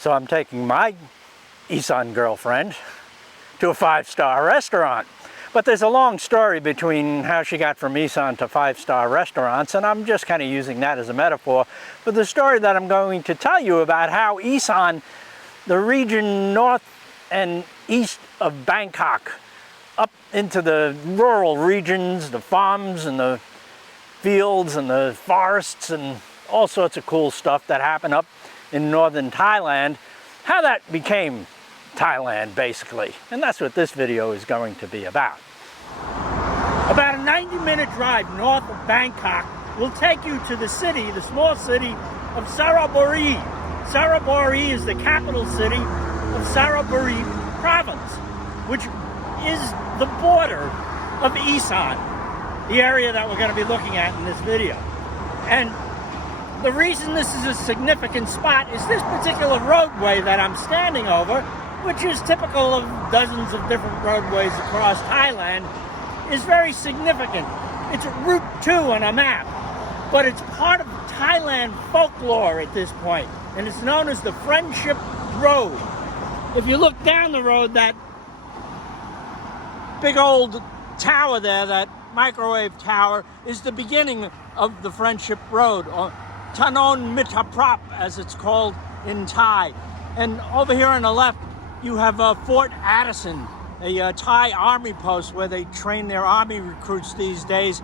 So I'm taking my Isan girlfriend to a 5-star restaurant. But there's a long story between how she got from Isan to 5-star restaurants, and I'm just kind of using that as a metaphor for the story that I'm going to tell you about how Isan, the region north and east of Bangkok, up into the rural regions, the farms and the fields and the forests and all sorts of cool stuff that happened up in northern Thailand, how that became Thailand basically. And that's what this video is going to be about. About a 90-minute drive north of Bangkok will take you to the city, the small city of Saraburi. Saraburi is the capital city of Saraburi province, which is the border of Isan, the area that we're going to be looking at in this video. And the reason this is a significant spot is this particular roadway that I'm standing over, which is typical of dozens of different roadways across Thailand, is very significant. It's Route 2 on a map, but it's part of Thailand folklore at this point, and it's known as the Friendship Road. If you look down the road, that big old tower there, that microwave tower, is the beginning of the Friendship Road, or Tanon Mitaprap, as it's called in Thai. And over here on the left, you have Fort Addison, a Thai army post where they train their army recruits these days.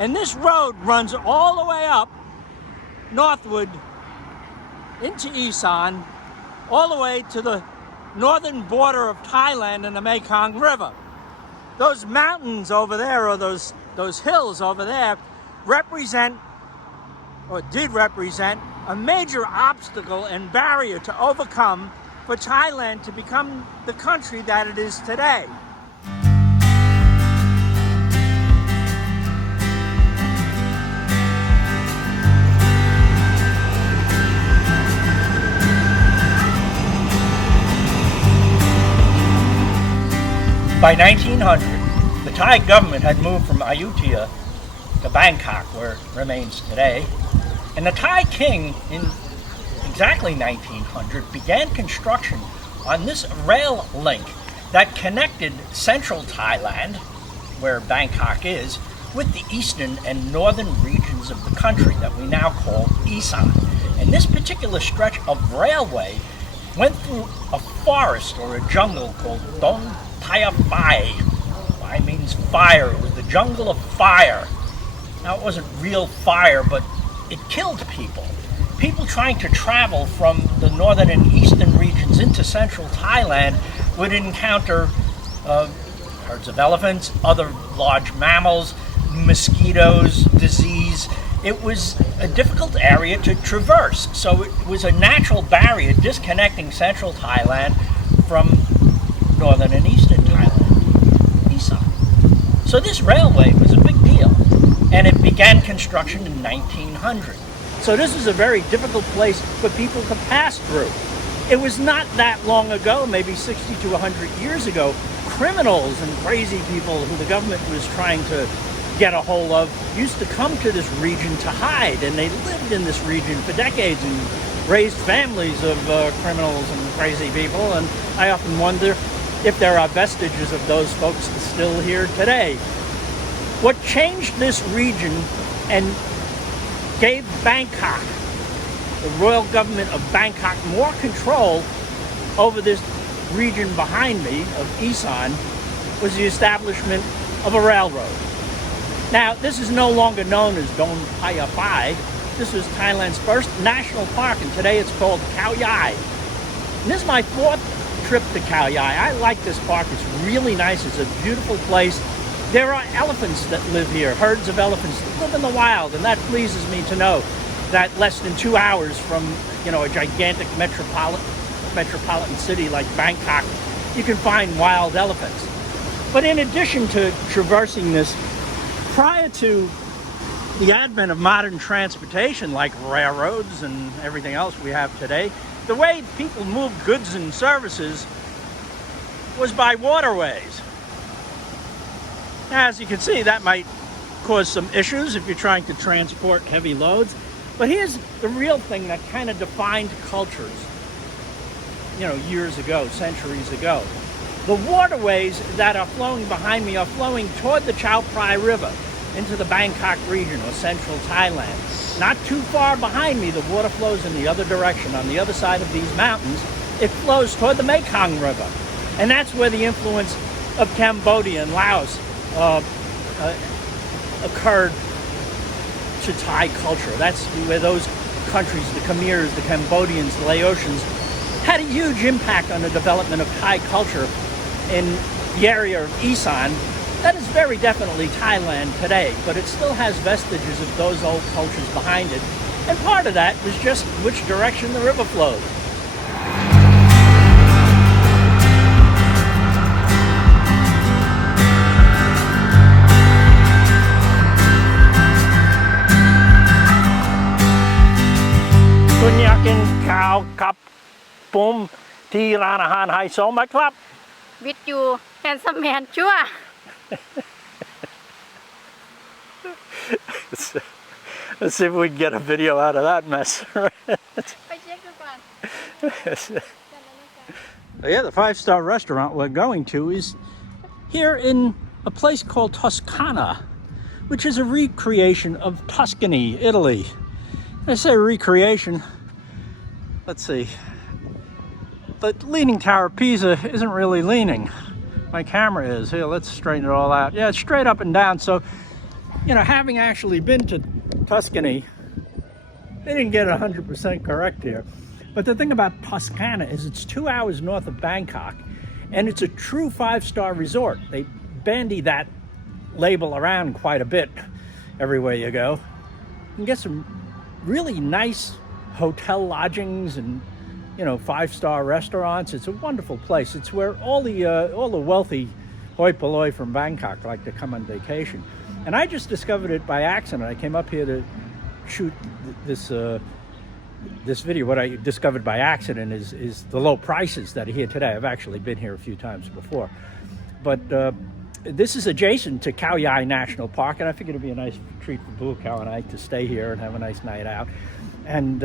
And this road runs all the way up northward into Isan, all the way to the northern border of Thailand and the Mekong River. Those mountains over there, or those hills over there, represent, or did represent, a major obstacle and barrier to overcome for Thailand to become the country that it is today. By 1900, the Thai government had moved from Ayutthaya to Bangkok, where it remains today, and the Thai king in exactly 1900 began construction on this rail link that connected central Thailand, where Bangkok is, with the eastern and northern regions of the country that we now call Isan. And this particular stretch of railway went through a forest or a jungle called Dong Thaya Bai. Bai means fire. It was the jungle of fire. Now, it wasn't real fire, but it killed people. People trying to travel from the northern and eastern regions into central Thailand would encounter herds of elephants, other large mammals, mosquitoes, disease. It was a difficult area to traverse, so it was a natural barrier disconnecting central Thailand from northern and eastern Thailand, Isan. So this railway was a big deal, and it began construction in 1900. So this is a very difficult place for people to pass through. It was not that long ago, maybe 60 to 100 years ago, criminals and crazy people who the government was trying to get a hold of used to come to this region to hide, and they lived in this region for decades and raised families of criminals and crazy people. And I often wonder if there are vestiges of those folks still here today. What changed this region and gave Bangkok, the royal government of Bangkok, more control over this region behind me of Isan was the establishment of a railroad. Now, this is no longer known as Dong Thaya Bai. This was Thailand's first national park, and today it's called Khao Yai. And this is my 4th trip to Khao Yai. I like this park. It's really nice. It's a beautiful place. There are elephants that live here, herds of elephants that live in the wild, and that pleases me to know that less than 2 hours from, a gigantic metropolitan city like Bangkok, you can find wild elephants. But in addition to traversing this, prior to the advent of modern transportation like railroads and everything else we have today, the way people moved goods and services was by waterways. As you can see, that might cause some issues if you're trying to transport heavy loads. But here's the real thing that kind of defined cultures. years ago, centuries ago. The waterways that are flowing behind me are flowing toward the Chao Phraya River into the Bangkok region or central Thailand. Not too far behind me, the water flows in the other direction. On the other side of these mountains, it flows toward the Mekong River. And that's where the influence of Cambodia and Laos occurred to Thai culture. That's where those countries, the Khmers, the Cambodians, the Laotians, had a huge impact on the development of Thai culture in the area of Isan. That is very definitely Thailand today, but it still has vestiges of those old cultures behind it. And part of that was just which direction the river flowed. Kunyakin Kao Kap Pum Ti Ranahan Hai So My Club. With you, handsome man, chua. Let's see if we can get a video out of that mess. Yeah, the five-star restaurant we're going to is here in a place called Tuscana, which is a recreation of Tuscany, Italy. I say recreation. Let's see. The Leaning Tower of Pisa isn't really leaning. My camera is. Here, let's straighten it all out. Yeah, it's straight up and down. So, having actually been to Tuscany, they didn't get 100% correct here. But the thing about Tuscana is it's 2 hours north of Bangkok, and it's a true five-star resort. They bandy that label around quite a bit everywhere you go. You can get some really nice hotel lodgings and five-star restaurants. It's a wonderful place. It's where all the wealthy hoi polloi from Bangkok like to come on vacation. And I just discovered it by accident. I came up here to shoot this video. What I discovered by accident is the low prices that are here today. I've actually been here a few times before, but this is adjacent to Khao Yai National Park, and I figured it'd be a nice treat for Boo Khao and I to stay here and have a nice night out. And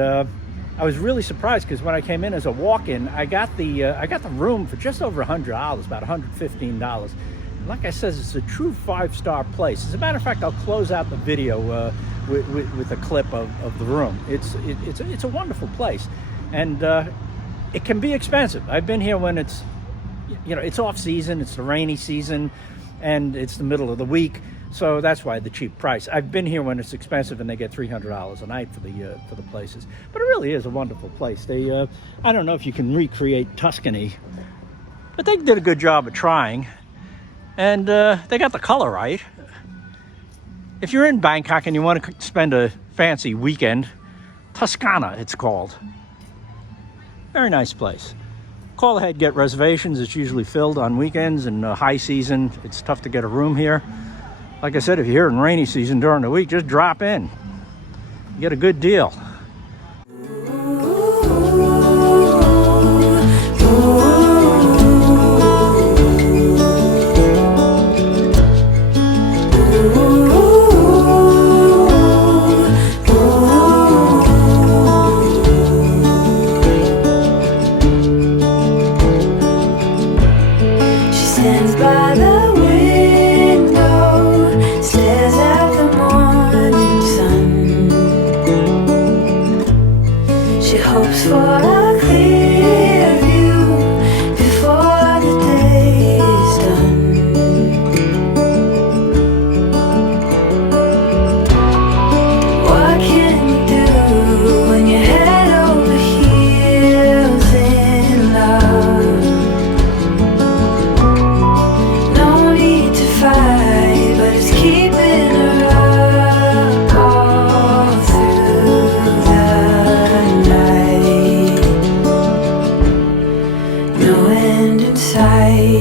I was really surprised because when I came in as a walk-in, I got the room for just over $100, about $115. And like I said, it's a true five-star place. As a matter of fact, I'll close out the video with a clip of the room. It's a wonderful place, and it can be expensive. I've been here when it's it's off season, it's the rainy season, and it's the middle of the week. So that's why the cheap price. I've been here when it's expensive and they get $300 a night for the places. But it really is a wonderful place. I don't know if you can recreate Tuscany, but they did a good job of trying. And they got the color right. If you're in Bangkok and you want to spend a fancy weekend, Tuscana it's called. Very nice place. Call ahead, get reservations. It's usually filled on weekends and high season. It's tough to get a room here. Like I said, if you're here in rainy season during the week, just drop in. You get a good deal. No end in sight.